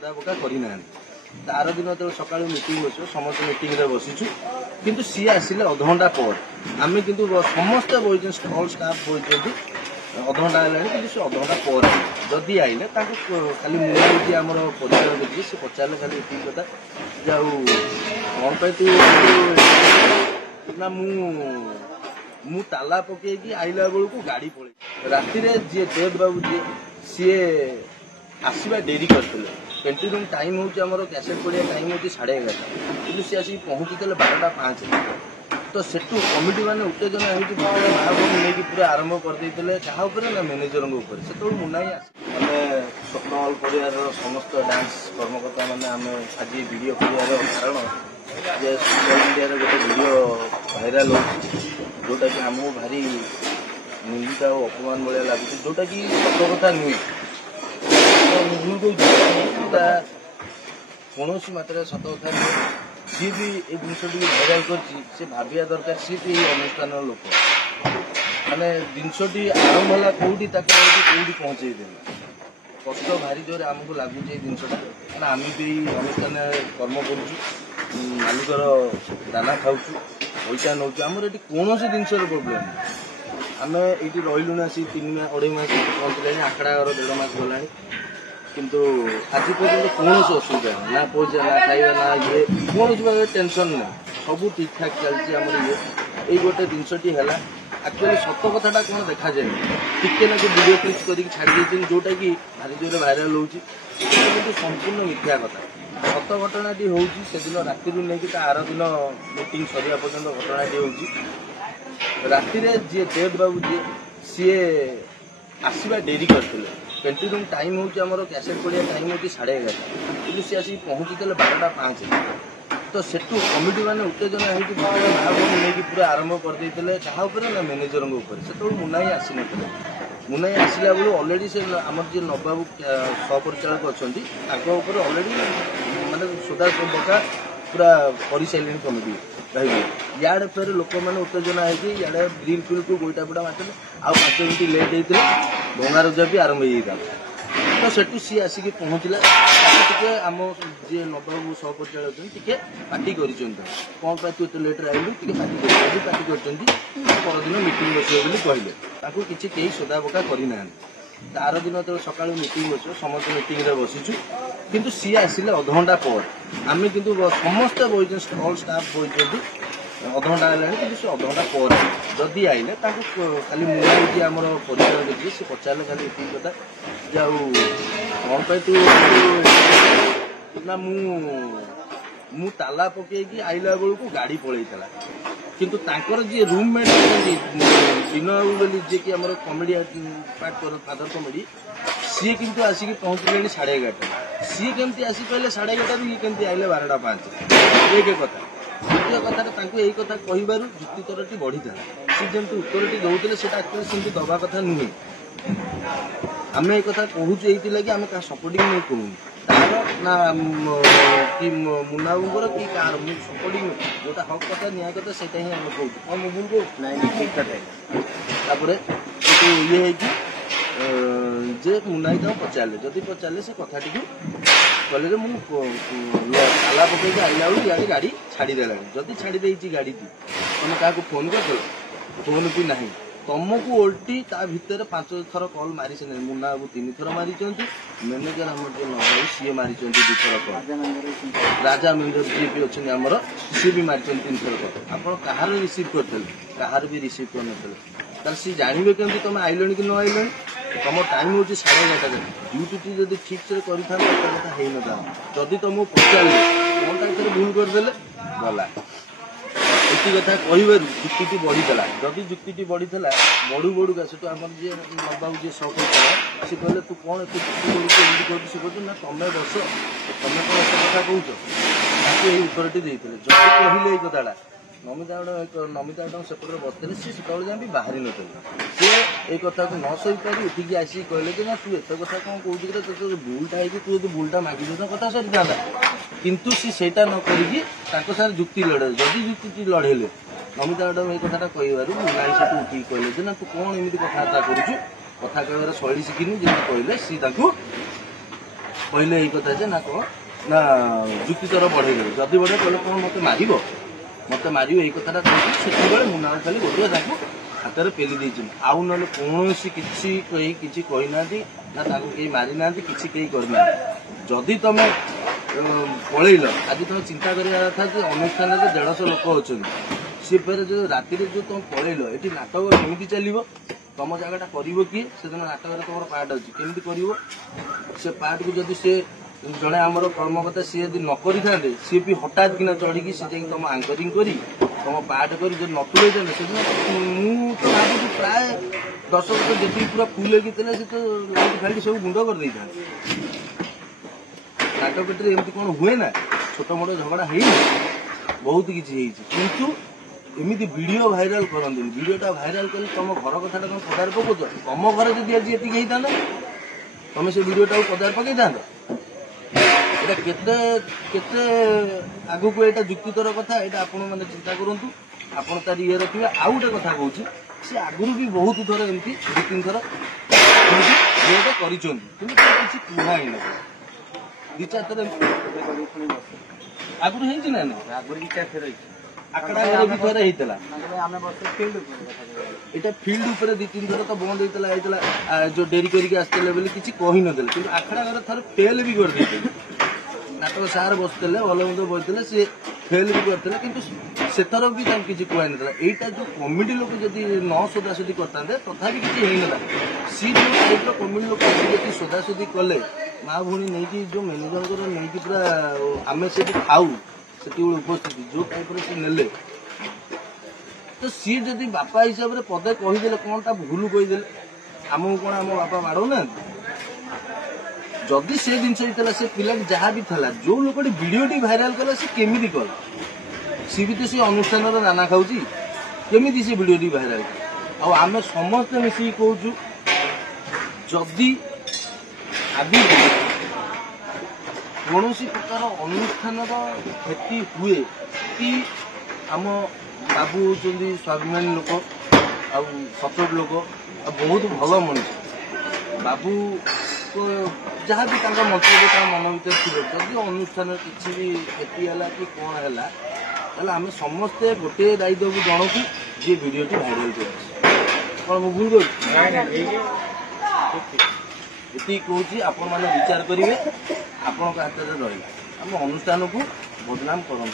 सोदा पका करना तार दिन जो सका मीटिंग बस समस्त मीटिंग बसीचु किंतु सी आसिले अधघंटा पर आम कि समस्ते बही स्टल स्टाफ बही अधघंटा है कि अधघंटा पर जदि आइले खाली मुझे आम परिचय देखिए सी पचारे खाली ये कथा जाऊ कौन पे तू ना मु ताला पकईकि आइला बेलू गाड़ी पड़े राति जी देव बाबू जी सी आसवा डेरी करते एंट्री रूम टाइम हूँ कैसेट पढ़िया टाइम हूँ 11:30 कि सी आसिक पहुँची 12:05 तो सेठू कमिटी मैंने उत्तेजना होती माँ बहू नहीं पूरा आरंभ करदे क्या ना मैनेजर से मुना ही आसे स्वप्न हल परिवार समस्त डांस कर्मकर्ता मैंने आम आज वीडियो कर कारण जे सोशल मीडिया गोटे वीडियो भाइराल हो जोटा कि आमको भारी निंदित और अपमान भाया लगुच जोटा कि सत कथा नुहे कौन मात्रा सत कथा नुहे सी भी ये जिनस भाइराल कर भाविया दरकार सी भी अनुष्ठान लोक माने जिनसटी आरंभ है कौटी कौटी पहुँचे कष्ट भारी जोर आमको लगुच जिनसा क्या आम भी अनुष्ठान कर्म कर मालिकर दाना खाऊ पैसा नौ आमर ये कौन जिनस प्रोब्लेम आम ये रही आसी 3-2.5 मास पहुँचले आखड़ा 1.5 मास गला किंतु आज पर्यटन कौन असुविधा ना पैसा ना खाଇବା ना ये कौन टेंशन ना सब ठीक ठाक चलती आम ये गोटे जिनसटी है एक्चुअली सत कथाटा कौन देखा जाए टिके ना वीडियो क्लिप कर छाड़ी जोटा कि भारी जोर भाइराल हो संपूर्ण मिथ्या कथा सत घटनाटी हूँ से दिन राति नहीं आर दिन मीटिंग सरिया पर्यंत घटनाटी हूँ राति जी देव बाबू जी सी आसवा डेरी करते एंट्री रूम टाइम हूँ कैसेट पढ़िया टाइम हूँ 11:30 कि सी आसिक पहुँची 12:05 तो सेठू कमिटी मैंने उत्तेजना होती माँ बहू नहीं पूरा आरंभ करदे क्या ना मैनेजर से मुना ही आसी मुना ही आसला बेलू अलरेडी से आम जी नवबाबू सहपरिचालक अच्छा अलरेडी मानते सोदा बका पूरा कर सारे कमिटी भाई इे फेर लोक मैंने उत्तेजना होती इे ग्रिल फिल को गोईटा पुटा मारते आ 5 मिनट लेट होते भंगारुजा भी आरंभ हो तो सेठू सी आसिक पहुँचला टे आम जी नवबाबू सहपरिचालक टे पार्टी कर कौन पाई तू एत लेट्रे आइलु टे पार्टी करदिन मीटिंग बसवे कहले किसी कई सोदा पका करना तार दिन जो सका मीटिंग बस समस्त मीटिंग बसीचु किंतु सी आसिले अधघंटा पर आम कि समस्ते बही स्टल स्टाफ बही अधघंटा है कि अधघंटा पर जदि आइले खाली मुझे आम परिचय देखिए सी पचारे खाली ये कथा जाऊ कौन पे तू ना मु ताला पकईकि आइला बेलू गाड़ी पड़ेगा किंतु तांकर जी रूममेट विनय बोली जी कि आम कमेडी पार्ट फादर कमेडी सी किंतु आसिक पहुँचले 11:30 सी केमती आसिक कहले 11:30 ये केमती आइले 12:05 एक कथा द्वितीय कथा यही कथा कहबार जुक्तितरटी बढ़ी था सी जमी उत्तरटी दौले से एक्चुअली दबा कथा नुहे आम ये कथा कहूँ ये आम क्या सपोर्टिंग नहीं कहूँ तार ना कि मुन्नाबूर कि कार सपोर्टिंग जोटा हक कथा न्याय कथा से आम कहूँ और मुझे को ठीक कथा ये है कि जे मुन्ना ही पचारे जदि पचारे से कथाटी कहले ताला पकईकि आइला बेलू इे गाड़ी छाड़देला जदि छाड़ी गाड़ी तुम क्या फोन कर फोन भी ना तुमको ओल्टी ता भितर 5 थर कल मारी से मुन्ना बाबू 3 थर मारी मैनेजर आम जो नबाबू सी मारी 2 थर कल राजा मेंढर जी भी अच्छे आमर सी भी मारी 3 थर कल आप कहार रिसीव करते कहार भी रिसीव कर सी जानवे कमी तुम आइल कि न आइल तुम टाइम हूँ 11:30 ड्यूटी जब ठीक से करता जदि तुमको पचारे कौन भूल करदे गला ये कथा कहवर जुक्ति बढ़ीला जदि जुक्ति बढ़ीला बढ़ू बढ़ू का से आम जी नबाबू जी सहपरिचालक सी कहले तू कौन एत जुक्ति कर सी कहते ना तुम्हें बस तुम कौन एत कथा कौच ये उत्तरटी देते जब कहले ये कथाटा नमिता मैडम सेपटे बसते सी से जाए भी बाहरी नथे सी ये कथा को न सही पारि उठिकी आसिक कहले कि ना तू एत कथा कौन कौन तो भूलटा है तू जो भूलटा मागिद कथा सरी था किंतु सी सेटा न कर जुक्ति लड़े जदि जुक्ति लड़ेले नमिता मैडम ये कथा कहवर मुनाई से उठिकी कहले ना तू कौन एमती कथबार्ता करुचु कथा कहर शैली शिखिनी जमी कहले सी कहले यही कथा जे ना कौन ना जुक्तितर बढ़े जदि बढ़े कहले कौन मत मार यही कथा से मुना खाली गोटे ताको हाथ में पेली देती आउ ना कौन किसी कहना ना कहीं मारी ना कि करना जदि तुम पलैल आज तुम चिंता करा था कि अनुष्ठान 150 लोक अच्छा सी जो राति जो तुम पलैल ये नाटक केमी चलो तुम जगटा कर किए से नाटक तुम पार्ट अच्छी केमी कर से पार्ट को जदि से जड़े आमर कर्मकर्ता सी यदि न करें सी भी हठात किना चढ़ी सी तुम आंकरिंग कर तुम पार्ट कर न तुले से तो भावी प्राय दर्शक तो जी पूरा फुल होगी से तो लाइट फाइट सब गुंड कर दे नाटक एमती कौन हुए ना छोट मोट झगड़ा है बहुत किसी किंतु एमती वीडियो भाइराल करते वीडियोटा भाइराल कले तुम घर कथा तुम पदार पकाच तुम घर जब आज ये होता तुम से वीडियोटा पदार पकई था केते आगु को यहाँ जुक्तितर कथा यहाँ आपण मैंने चिंता करूँ आपड़ तार ये रखिए आउ गोटे कथा कहूँ सी आगुरी भी बहुत थर एमती 2-3 थर भिडियोटा कर कहना 2-4 थर आगुरी है ना आगुरी आकड़ा भी थोड़े होता यहाँ फिल्ड उपर 2-3 थर तो बंद होता जो डेरी करके आसते बोली किसी कही ना कि आखड़ा घर थर फेल भी करदे नाटक सार बसते भल मत बसते सी फेल भी करते कि से थर भी किसी कह ना यहाँ जो कमिटी लोग जब न सोदासोदी करते तथा किसी होना सी जो टाइप कमिटी लोग जब सोदासोदी कले माँ भूणी नहीं जो मैनेजर नहीं पूरा आम से खाऊ से उपस्थिति जो टाइप से नेले तो सी जदि बापा हिसाब से पदे कहीदे कौन ता भूल कहीदे आमको कौन आम बापा बाड़ना जदि से जिनस होता से पिला जहाँ भी था जो लोक वीडियोटी भाइराल कला से केमी कला सी भी तो सी अनुष्ठान नाना खाऊँ केमी से वीडियोटी भाइराल कला आम समस्ते मिसिक कहूँ जदि आदि कौन प्रकार अनुष्ठान क्षति हुए कि आम बाबू होती स्वाभिमानी लोक आ सचोट लोक बहुत भल मनुष्य बाबू को जहाँ भी मंतव्य मन भर थी जदि अनुष्ठान किसी भी क्षति है कि कौन है आम समस्ते गोटे दायित्व को जन को जी भिडियोटी भाइराल कर कौन मुझे भूल ये कहूँ आपण मैंने विचार करेंगे आपण हाथ में रहा आम अनुष्ठान को बदनाम करूँ।